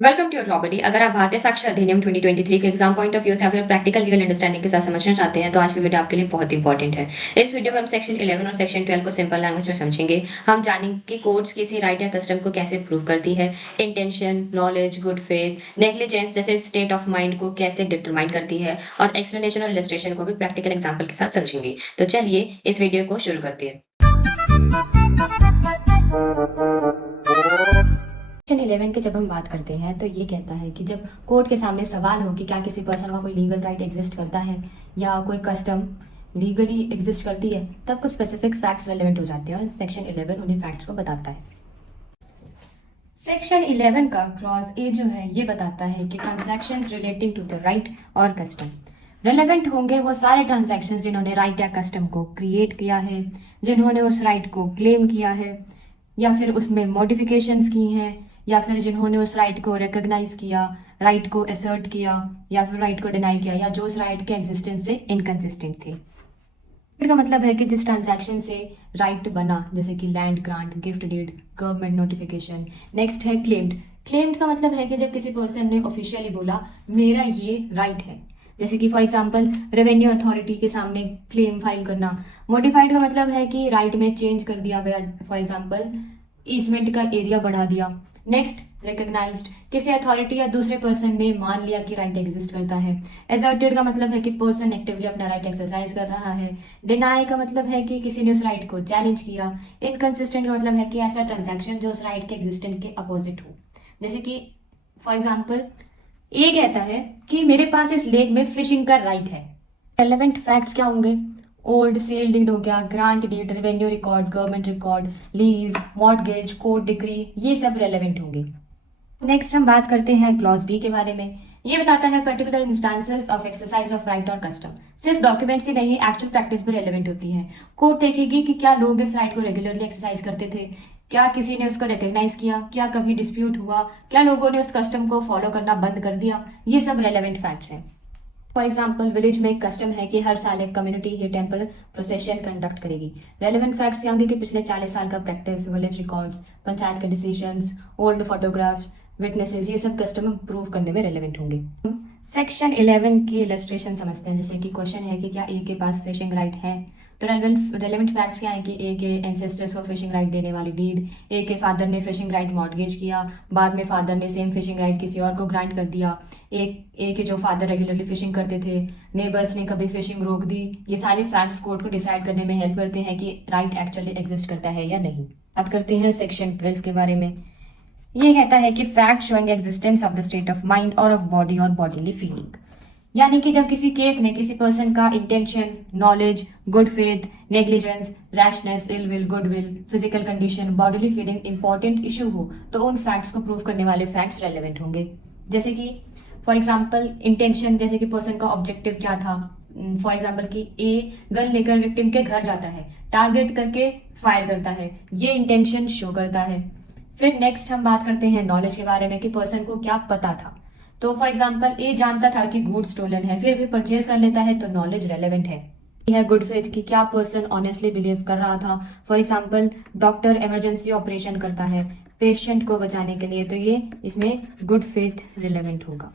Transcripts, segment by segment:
Welcome to your property. अगर आप भारतीय साक्षर अधिनियम 2023 के एग्जाम पॉइंट ऑफ व्यू से या फिर प्रैक्टिकल लीगल अंडरस्टैंडिंग के साथ समझना चाहते हैं तो आज की वीडियो आपके लिए बहुत इंपॉर्टेंट है। इस वीडियो में हम सेक्शन 11 और सेक्शन 12 को सिंपल लैंग्वेज में समझेंगे। हम जानेंगे कि कोर्ट्स किसी राइट या कस्टम को कैसे प्रूव करती है, intention, knowledge, good faith, negligence जैसे स्टेट ऑफ माइंड को कैसे डिटरमाइन करती है और एक्सप्लेनेशन और इलस्ट्रेशन को भी प्रैक्टिकल एग्जाम्पल के साथ समझेंगे। तो चलिए इस वीडियो को शुरू करते हैं। सेक्शन 11 की जब हम बात करते हैं तो ये कहता है कि जब कोर्ट के सामने सवाल हो कि क्या किसी पर्सन का कोई लीगल राइट एग्जिस्ट करता है या कोई कस्टम लीगली एग्जिस्ट करती है, तब कुछ स्पेसिफिक फैक्ट्स रेलेवेंट हो जाते हैं और सेक्शन 11 उन्हीं फैक्ट्स को बताता है। सेक्शन 11 का क्लॉज ए जो है ये बताता है कि transactions relating to the right और कस्टम रेलेवेंट होंगे वो सारे ट्रांजैक्शंस जिन्होंने राइट या कस्टम को क्रिएट किया है, जिन्होंने उस राइट को क्लेम किया है या फिर उसमें मॉडिफिकेशंस की हैं या फिर जिन्होंने उस राइट को रिकॉग्नाइज किया, राइट को असर्ट किया या फिर राइट को डिनाई किया या जो उस राइट के एग्जिस्टेंस से इनकंसिस्टेंट थे। का मतलब है कि जिस ट्रांजैक्शन से राइट बना, जैसे कि land grant, gift deed, government notification. Next है क्लेम्ड। क्लेम्ड का मतलब है कि जब किसी पर्सन ने ऑफिशियली बोला मेरा ये राइट है, जैसे कि फॉर एग्जांपल रेवेन्यू अथॉरिटी के सामने क्लेम फाइल करना। मॉडिफाइड का मतलब है कि राइट में चेंज कर दिया गया, फॉर एग्जांपल ईसमेंट का एरिया बढ़ा दिया। नेक्स्ट रिकॉग्नाइज्ड, किसी अथॉरिटी या दूसरे पर्सन ने मान लिया कि राइट एग्जिस्ट करता है। एजर्टेड का मतलब है कि पर्सन एक्टिवली अपना राइट एक्सरसाइज कर रहा है। डिनाई का मतलब है कि किसी ने उस राइट को चैलेंज किया। इनकंसिस्टेंट का मतलब है कि ऐसा ट्रांजैक्शन जो उस राइट के एग्जिस्टेंट के अपोजिट हो, जैसे कि फॉर एग्जाम्पल ए कहता है कि मेरे पास इस लेक में फिशिंग का राइट है। रेलेवेंट फैक्ट्स क्या होंगे? ओल्ड सेल डीड हो गया, grant deed, revenue record, government record, lease, mortgage, court decree, ये सब रेलेवेंट होंगे। नेक्स्ट हम बात करते हैं क्लॉज बी के बारे में। ये बताता है particular instances of exercise of right और कस्टम। सिर्फ डॉक्यूमेंट्स ही नहीं, एक्चुअल प्रैक्टिस भी रेलेवेंट होती है। कोर्ट देखेगी कि क्या लोग इस राइट को रेगुलरली एक्सरसाइज करते थे, क्या किसी ने उसको रिकॉग्नाइज किया, क्या कभी डिस्प्यूट हुआ, क्या लोगों ने उस कस्टम को फॉलो करना बंद कर दिया। ये सब रेलेवेंट फैक्ट्स हैं। फॉर एग्जाम्पल विलेज में एक कस्टम है कि हर साल एक कम्युनिटी ये टेम्पल प्रोसेशन कंडक्ट करेगी। रेलेवेंट फैक्ट्स यहाँ के पिछले 40 साल का प्रैक्टिस, विलेज रिकॉर्ड्स, पंचायत के डिसीजंस, ओल्ड फोटोग्राफ्स, विटनेसेस, ये सब कस्टम प्रूव करने में रेलेवेंट होंगे। सेक्शन 11 की इलस्ट्रेशन समझते हैं। जैसे कि क्वेश्चन है कि क्या ए के पास फिशिंग राइट है, तो रेलेवेंट फैक्ट्स क्या है कि ए के एंसेस्टर्स को फिशिंग राइट देने वाली डीड, ए के फादर ने फिशिंग राइट मॉर्गेज किया, बाद में फादर ने सेम फिशिंग राइट किसी और को ग्रांट कर दिया, ए के जो फादर रेगुलरली फिशिंग करते थे, नेबर्स ने कभी फिशिंग रोक दी। ये सारे फैक्ट्स कोर्ट को डिसाइड करने में हेल्प करते हैं कि राइट एक्चुअली एग्जिस्ट करता है या नहीं। बात करते हैं सेक्शन 12 के बारे में। ये कहता है कि fact showing existence of the state of mind और ऑफ बॉडी और बॉडीली फीलिंग, यानी कि जब किसी केस में किसी पर्सन का intention, knowledge, good faith, negligence, rashness, ill will, good will, physical condition, bodily feeling important issue हो तो उन फैक्ट्स को प्रूव करने वाले फैक्ट्स रेलेवेंट होंगे। जैसे कि फॉर एग्जाम्पल इंटेंशन, जैसे कि पर्सन का ऑब्जेक्टिव क्या था। फॉर एग्जाम्पल कि ए गन लेकर विक्टिम के घर जाता है, टारगेट करके फायर करता है, ये इंटेंशन शो करता है। फिर नेक्स्ट हम बात करते हैं नॉलेज के बारे में कि पर्सन को क्या पता था। तो फॉर एग्जाम्पल ए जानता था कि गुड स्टोलन है, फिर भी परचेज कर लेता है, तो नॉलेज रेलेवेंट है गुड फेथ की क्या पर्सन ऑनेस्टली बिलीव कर रहा था। For example doctor emergency operation करता है पेशेंट को बचाने के लिए, तो ये इसमें गुड फेथ रिलेवेंट होगा।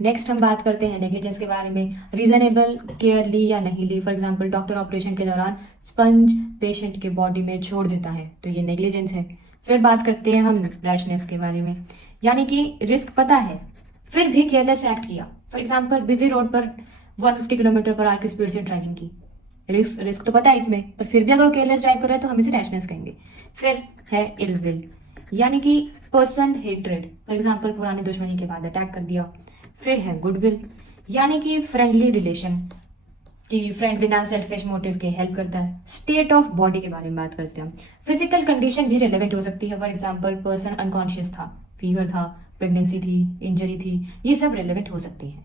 नेक्स्ट हम बात करते हैं नेग्लिजेंस के बारे में। रीजनेबल केयर ली या नहीं ली, फॉर एग्जाम्पल डॉक्टर ऑपरेशन के दौरान स्पंज पेशेंट के बॉडी में छोड़ देता है, तो ये नेग्लिजेंस है। फिर बात करते हैं हम रैशनेस के बारे में, यानी कि रिस्क पता है फिर भी केयरलेस एक्ट किया। फॉर एग्जाम्पल बिजी रोड पर 150 किलोमीटर पर आर की स्पीड से ड्राइविंग की। रिस्क तो पता है इसमें, पर फिर भी अगर वो केयरलेस ड्राइव कर रहे हैं तो हम इसे रैशनेस कहेंगे। फिर है इल विल, यानी कि पर्सन हेट्रेड, फॉर एग्जाम्पल पुरानी दुश्मनी के बाद अटैक कर दिया। फिर है गुडविल, यानी कि फ्रेंडली रिलेशन, कि फ्रेंड बिना सेल्फिश मोटिव के हेल्प करता है। स्टेट ऑफ बॉडी के बारे में बात करते हैं। फिजिकल कंडीशन भी रिलेवेंट हो सकती है। फॉर एग्जाम्पल पर्सन अनकॉन्शियस था, फीवर था, प्रेगनेंसी थी, इंजरी थी, ये सब रिलेवेंट हो सकती है।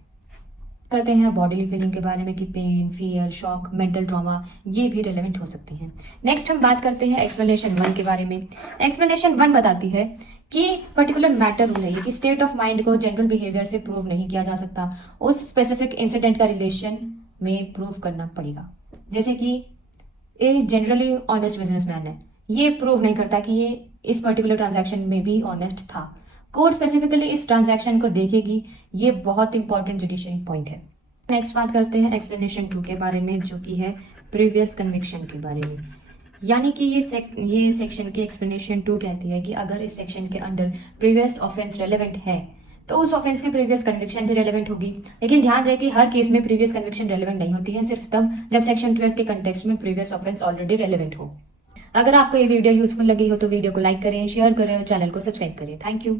करते हैं बॉडीली फीलिंग के बारे में कि pain, fear, shock, mental trauma, ये भी रिलेवेंट हो सकती हैं। नेक्स्ट हम बात करते हैं एक्सप्लेनेशन 1 के बारे में। एक्सप्लेनेशन 1 बताती है कि पर्टिकुलर मैटर रूल है कि स्टेट ऑफ माइंड को जनरल बिहेवियर से प्रूव नहीं किया जा सकता, उस स्पेसिफिक इंसिडेंट का रिलेशन में प्रूव करना पड़ेगा। जैसे कि ए जनरली ऑनेस्ट बिजनेसमैन है, ये प्रूव नहीं करता कि ये इस पर्टिकुलर ट्रांजैक्शन में भी ऑनेस्ट था। कोर्ट स्पेसिफिकली इस ट्रांजैक्शन को देखेगी। ये बहुत इंपॉर्टेंट जुडिशरी पॉइंट है। नेक्स्ट बात करते हैं एक्सप्लेनेशन 2 के बारे में, जो कि है प्रीवियस कन्विक्शन के बारे में। यानी कि ये सेक्शन की एक्सप्लेनेशन 2 कहती है कि अगर इस सेक्शन के अंडर प्रीवियस ऑफेंस रेलेवेंट है तो उस ऑफेंस की प्रीवियस कन्विक्शन भी रेलेवेंट होगी। लेकिन ध्यान रहे कि हर केस में प्रीवियस कन्विक्शन रेलेवेंट नहीं होती है, सिर्फ तब जब सेक्शन 12 के कंटेक्स्ट में प्रीवियस ऑफेंस ऑलरेडी रेलेवेंट हो। अगर आपको ये वीडियो यूजफुल लगी हो तो वीडियो को लाइक करें, शेयर करें और चैनल को सब्सक्राइब करें। Thank you.